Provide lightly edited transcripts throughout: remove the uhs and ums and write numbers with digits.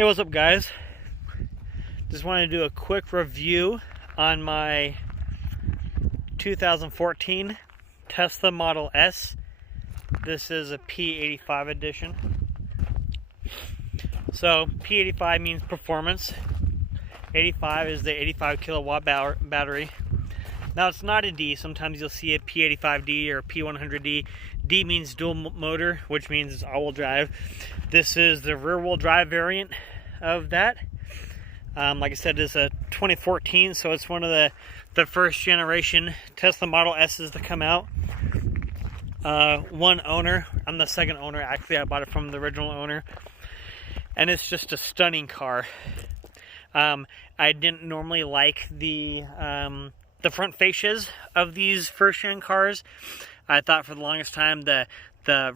Hey, what's up, guys? Just wanted to do a quick review on my 2014 Tesla Model S. This is a P85 edition. So P85 means performance. 85 is the 85 kilowatt battery. Now it's not a D. Sometimes you'll see a P85D or a P100D. D means dual motor, which means it's all-wheel drive. This is the rear-wheel drive variant of that. Like I said, it's a 2014, so it's one of the first generation Tesla Model S's to come out. One owner. I'm the second owner. Actually, I bought it from the original owner. And it's just a stunning car. I didn't normally like the front fascias of these first-gen cars. I thought for the longest time the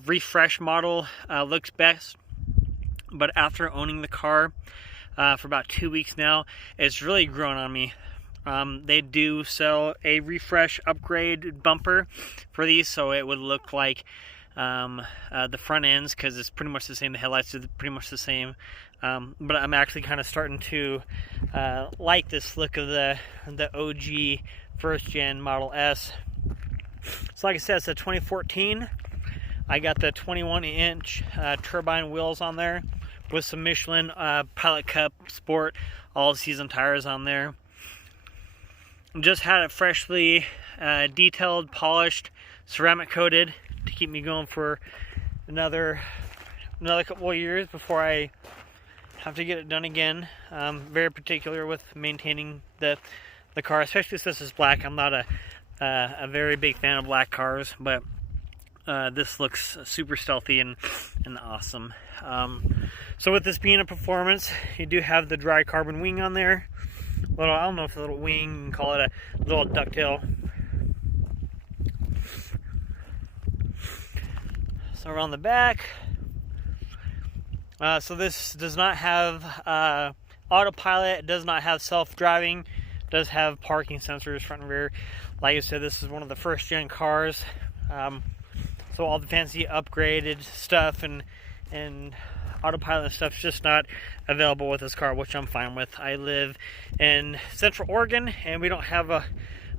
refresh model looks best. But after owning the car for about 2 weeks now, it's really grown on me. They do sell a refresh upgrade bumper for these, so it would look like the front ends, because it's pretty much the same. The headlights are pretty much the same. But I'm actually kind of starting to like this look of the OG first gen Model S. So like I said, it's a 2014. I got the 21-inch turbine wheels on there with some Michelin Pilot Cup Sport all-season tires on there. Just had it freshly detailed, polished, ceramic coated to keep me going for another couple of years before I have to get it done again. Very particular with maintaining the car, especially since it's black. I'm not a very big fan of black cars, but this looks super stealthy and awesome. So with this being a performance, you do have the dry carbon wing on there. I don't know if it's a little wing, you can call it a little ducktail. So around the back, so this does not have autopilot, it does not have self-driving, it does have parking sensors front and rear. Like I said, this is one of the first gen cars, so all the fancy upgraded stuff and autopilot stuff is just not available with this car, which I'm fine with. I live in Central Oregon and we don't have a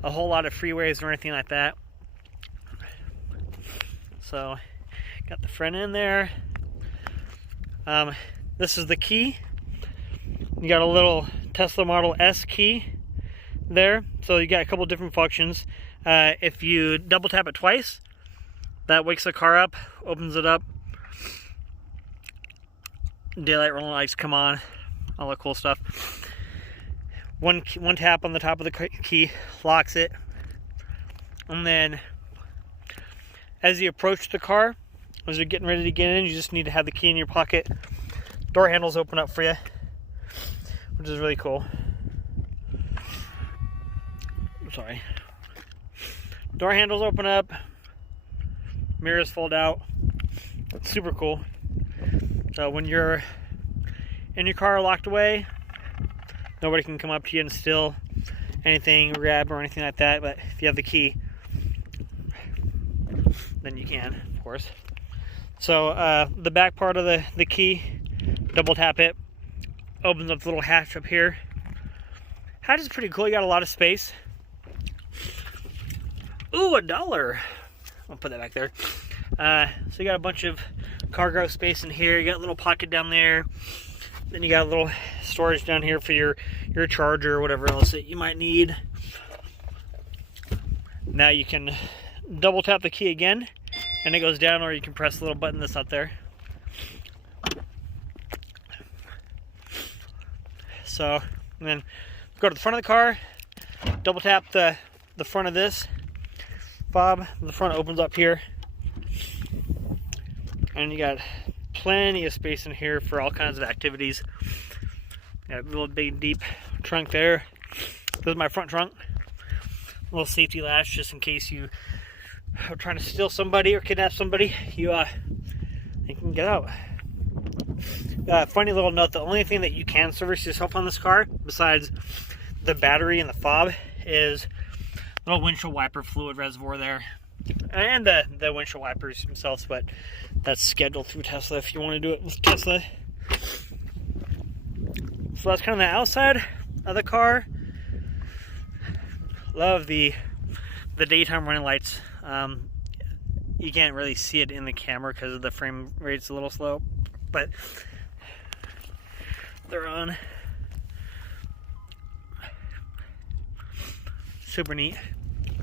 whole lot of freeways or anything like that. So got the front end there. This is the key. You got a little Tesla Model S key there. So you got a couple different functions. If you double tap it twice, that wakes the car up, opens it up. Daylight running lights come on, all that cool stuff. One tap on the top of the key locks it. And then as you approach the car, as you're getting ready to get in, you just need to have the key in your pocket. Door handles open up for you, which is really cool. Sorry. Door handles open up, mirrors fold out. It's super cool. So when you're in your car locked away, nobody can come up to you and steal anything, grab or anything like that. But if you have the key, then you can, of course. So the back part of the key, double tap it, opens up the little hatch up here. Hatch is pretty cool. You got a lot of space. Ooh, $1. I'll put that back there. So you got a bunch of cargo space in here. You got a little pocket down there. Then you got a little storage down here for your charger or whatever else that you might need. Now you can double tap the key again and it goes down, or you can press the little button that's up there. So, and then go to the front of the car, double tap the front of this fob. The front opens up here. And you got plenty of space in here for all kinds of activities. Got a little big deep trunk there. This is my front trunk. A little safety latch just in case you are trying to steal somebody or kidnap somebody. You can get out. Funny little note, the only thing that you can service yourself on this car, besides the battery and the fob, is a little windshield wiper fluid reservoir there. And the windshield wipers themselves, but that's scheduled through Tesla if you want to do it with Tesla. So that's kind of the outside of the car. Love the daytime running lights. You can't really see it in the camera because the frame rate's a little slow, but they're on. Super neat.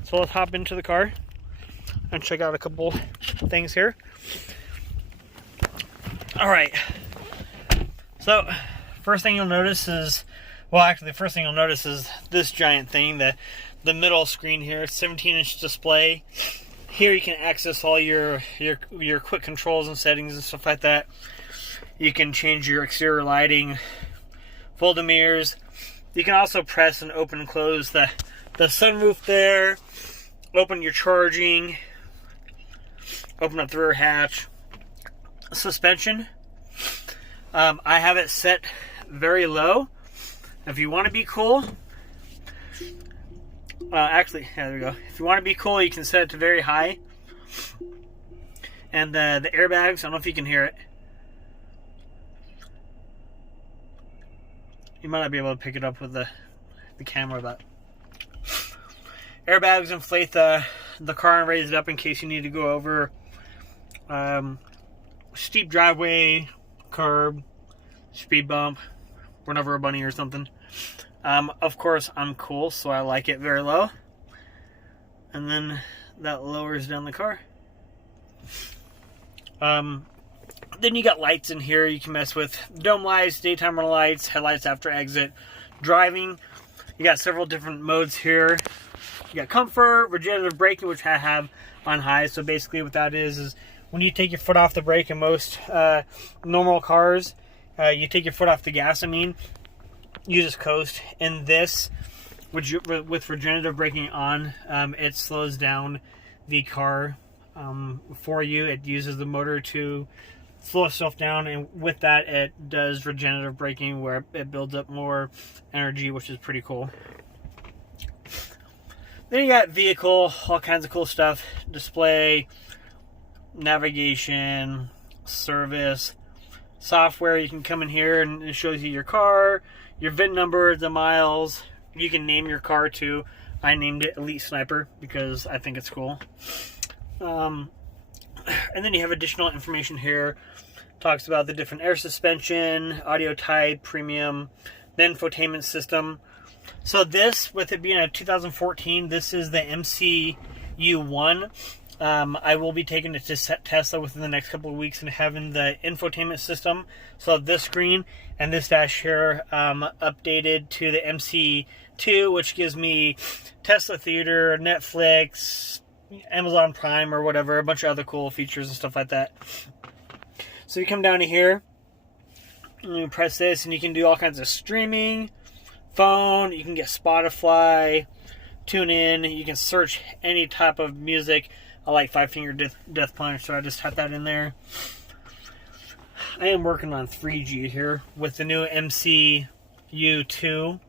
So let's hop into the car and check out a couple things here. Alright, so first thing you'll notice is, well, actually the first thing you'll notice is this giant thing, the middle screen here, 17-inch display. Here you can access all your quick controls and settings and stuff like that. You can change your exterior lighting, fold the mirrors. You can also press and open and close the sunroof there, open your charging, open up the rear hatch. Suspension, I have it set very low. If you want to be cool, actually, yeah, there we go. If you want to be cool, you can set it to very high. And the airbags, I don't know if you can hear it. You might not be able to pick it up with the camera, but airbags inflate the car and raise it up in case you need to go over steep driveway, curb, speed bump, run over a bunny or something. Of course, I'm cool, so I like it very low. And then that lowers down the car. Then you got lights in here you can mess with. Dome lights, daytime running lights, headlights after exit. Driving, you got several different modes here. You got comfort, regenerative braking, which I have on high. So basically what that is when you take your foot off the brake in most normal cars, you take your foot off the gas, you just coast. In this, with regenerative braking on, it slows down the car for you. It uses the motor to slow itself down, and with that it does regenerative braking where it builds up more energy, which is pretty cool. Then you got vehicle, all kinds of cool stuff. Display, navigation, service, software. You can come in here and it shows you your car, your VIN number, the miles. You can name your car too. I named it Elite Sniper because I think it's cool. And then you have additional information here. Talks about the different air suspension, audio type, premium, the infotainment system. So this, with it being a 2014, this is the MCU1. I will be taking it to Tesla within the next couple of weeks and having the infotainment system. So this screen and this dash here updated to the MC2, which gives me Tesla Theater, Netflix, Amazon Prime or whatever, a bunch of other cool features and stuff like that. So you come down to here, and you press this, and you can do all kinds of streaming, phone, you can get Spotify, tune in, you can search any type of music. I like Five Finger Death Punch, so I just typed that in there. I am working on 3G here with the new MCU2.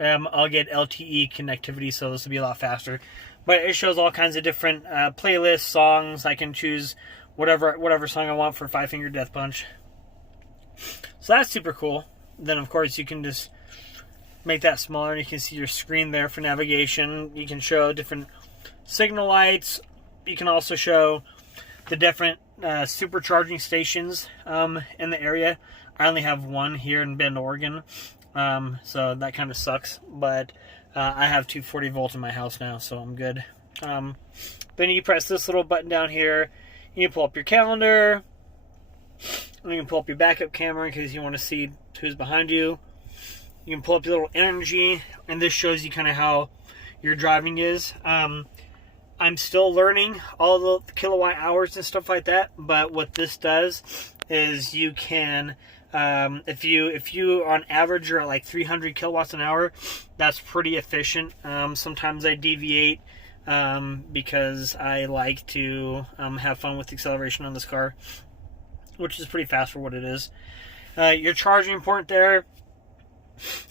I'll get LTE connectivity, so this will be a lot faster. But it shows all kinds of different playlists, songs. I can choose whatever song I want for Five Finger Death Punch. So that's super cool. Then, of course, you can just make that smaller, and you can see your screen there for navigation. You can show different signal lights. You can also show the different supercharging stations in the area. I only have one here in Bend, Oregon, so that kind of sucks. But I have 240 volt in my house now, so I'm good. Then you press this little button down here. You can pull up your calendar. And you can pull up your backup camera in case you want to see who's behind you. You can pull up your little energy, and this shows you kind of how your driving is. I'm still learning all the kilowatt hours and stuff like that, but what this does is you can, if you on average are at like 300 kilowatts an hour, that's pretty efficient. Sometimes I deviate because I like to have fun with the acceleration on this car, which is pretty fast for what it is. Your charging port there,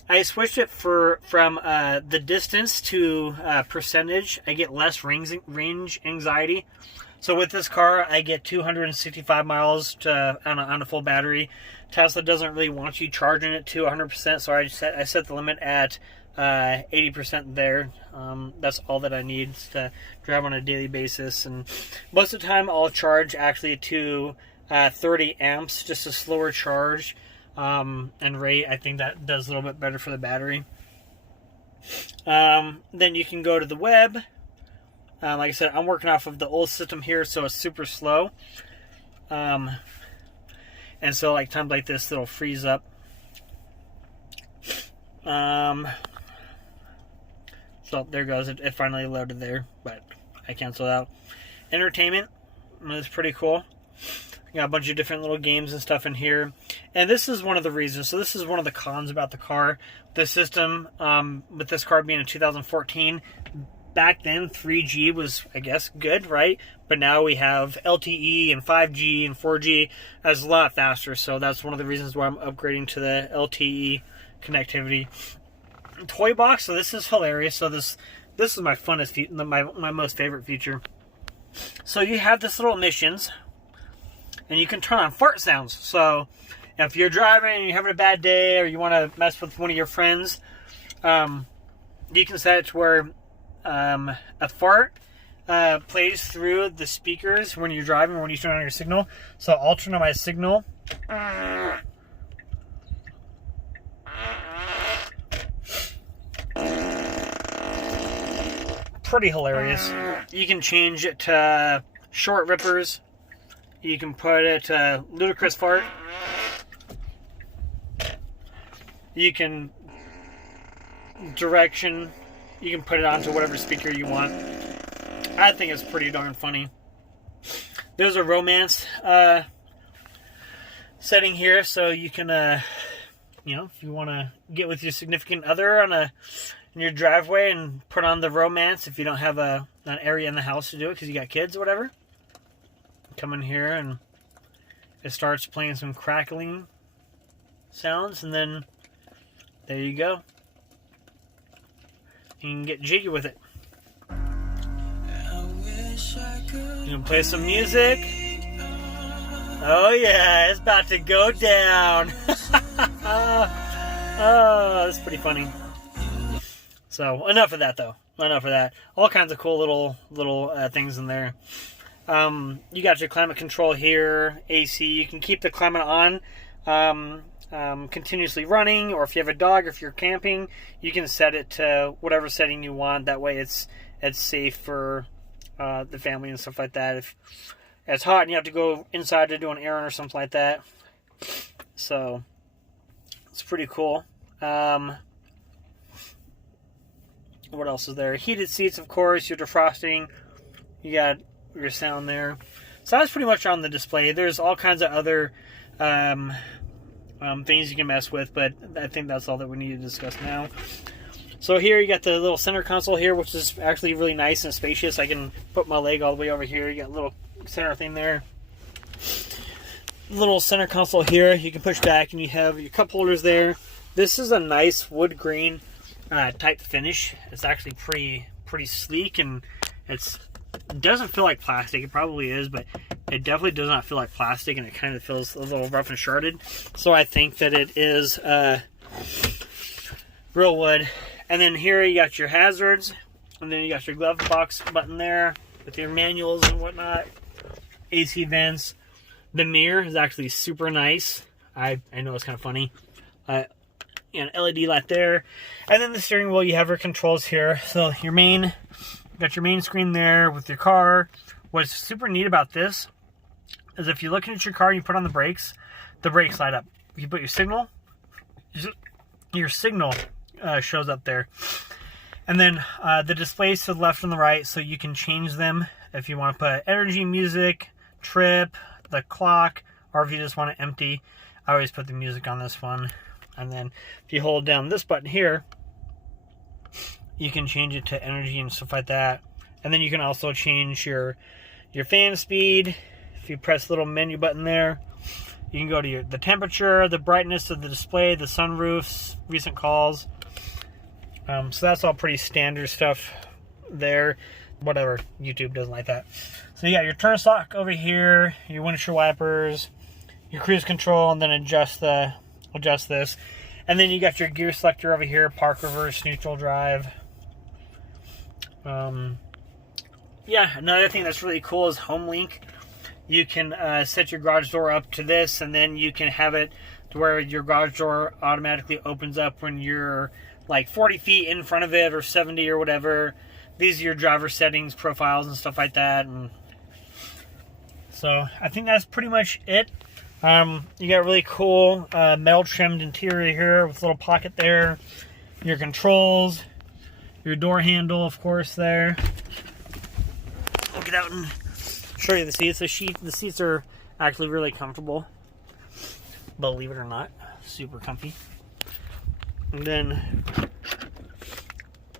I switched it from the distance to percentage. I get less range anxiety. So with this car, I get 265 miles on a full battery Tesla doesn't really want you charging it to 100%, so I set the limit at 80% there. That's all that I need to drive on a daily basis, and most of the time I'll charge actually to 30 amps, just a slower charge and rate. I think that does a little bit better for the battery. Then you can go to the web. Like I said, I'm working off of the old system here, so it's super slow. And so like times like this, it'll freeze up. So there goes. It finally loaded there, but I canceled out. Entertainment is pretty cool. Got a bunch of different little games and stuff in here. And this is one of the reasons. So this is one of the cons about the car. The system, with this car being a 2014, back then 3G was, I guess, good, right? But now we have LTE and 5G and 4G. That's a lot faster. So that's one of the reasons why I'm upgrading to the LTE connectivity. Toy box. So this is hilarious. So this is my funnest, my most favorite feature. So you have this little emissions. And you can turn on fart sounds. So if you're driving and you're having a bad day, or you want to mess with one of your friends, you can set it to where a fart plays through the speakers when you're driving, or when you turn on your signal. So I'll turn on my signal. Pretty hilarious. You can change it to short rippers. You can put it ludicrous fart. You can direction. You can put it onto whatever speaker you want. I think it's pretty darn funny. There's a romance setting here, so you can, if you want to get with your significant other in your driveway and put on the romance, if you don't have an area in the house to do it because you got kids or whatever. Come in here and it starts playing some crackling sounds, and then there you go. You can get jiggy with it. You can play some music. Oh yeah, it's about to go down. Oh, that's pretty funny. So enough of that though. Enough of that. All kinds of cool little things in there. You got your climate control here, AC. You can keep the climate on, continuously running, or if you have a dog, or if you're camping, you can set it to whatever setting you want. That way it's safe for the family and stuff like that. If it's hot and you have to go inside to do an errand or something like that. So it's pretty cool. What else is there? Heated seats, of course, your defrosting. You got your sound there. So that's pretty much on the display. There's all kinds of other things you can mess with, but I think that's all that we need to discuss now. So here you got the little center console here, which is actually really nice and spacious. I can put my leg all the way over here. You got a little center thing there. Little center console here you can push back, and you have your cup holders there. This is a nice wood grain type finish. It's actually pretty sleek, and it doesn't feel like plastic. It probably is, but it definitely does not feel like plastic, and it kind of feels a little rough and sharded. So I think that it is real wood. And then here you got your hazards, and then you got your glove box button there with your manuals and whatnot. AC vents. The mirror is actually super nice. I know it's kind of funny. An LED light there. And then the steering wheel, you have your controls here. So your got your main screen there with your car. What's super neat about this is if you're looking at your car and you put on the brakes light up. If you put your signal shows up there. And then the displays to the left and the right, so you can change them if you want to put energy, music, trip, the clock, or if you just want it empty. I always put the music on this one. And then if you hold down this button here, you can change it to energy and stuff like that. And then you can also change your fan speed. If you press the little menu button there, you can go to the temperature, the brightness of the display, the sunroofs, recent calls. So that's all pretty standard stuff there. Whatever, YouTube doesn't like that. So you got your turn signal over here, your windshield wipers, your cruise control, and then adjust this. And then you got your gear selector over here, park, reverse, neutral, drive. Yeah, another thing that's really cool is home link. You can set your garage door up to this, and then you can have it to where your garage door automatically opens up when you're like 40 feet in front of it or 70 or whatever. These are your driver settings, profiles, and stuff like that. And so I think that's pretty much it. You got really cool metal trimmed interior here with a little pocket there. Your controls, your door handle, of course, there. I'll get out and show you the seats. The seats are actually really comfortable, believe it or not, super comfy. And then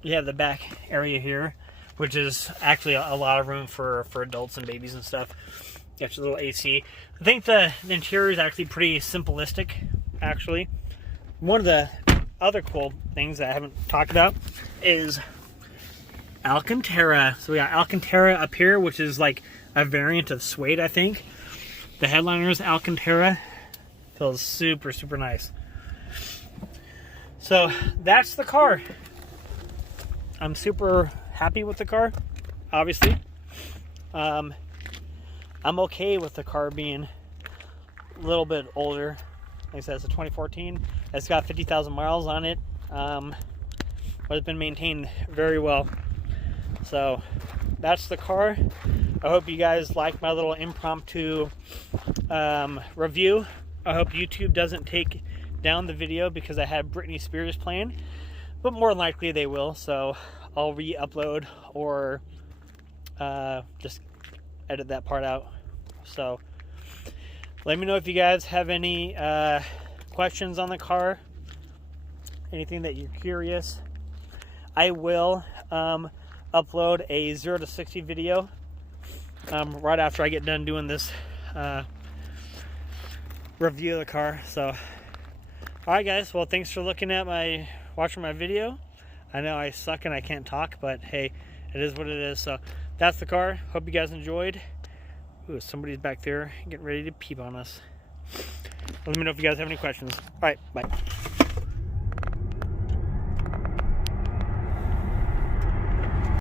you have the back area here, which is actually a lot of room for adults and babies and stuff. Got your little AC. I think the interior is actually pretty simplistic, actually. One of the other cool things that I haven't talked about is Alcantara. So we got Alcantara up here, which is like a variant of suede, I think. The headliner is Alcantara. Feels super, super nice. So that's the car. I'm super happy with the car, obviously. I'm okay with the car being a little bit older. Like I said, it's a 2014. It's got 50,000 miles on it, but it's been maintained very well. So that's the car. I hope you guys like my little impromptu review. I hope YouTube doesn't take down the video because I had Britney Spears playing, but more than likely they will, so I'll re-upload or just edit that part out. So let me know if you guys have any questions on the car, anything that you're curious. I will upload a 0 to 60 video right after I get done doing this review of the car. So alright guys, well, thanks for watching my video. I know I suck and I can't talk, but hey, it is what it is. So that's the car. Hope you guys enjoyed. Ooh, somebody's back there getting ready to peep on us. Let me know if you guys have any questions. Alright, bye.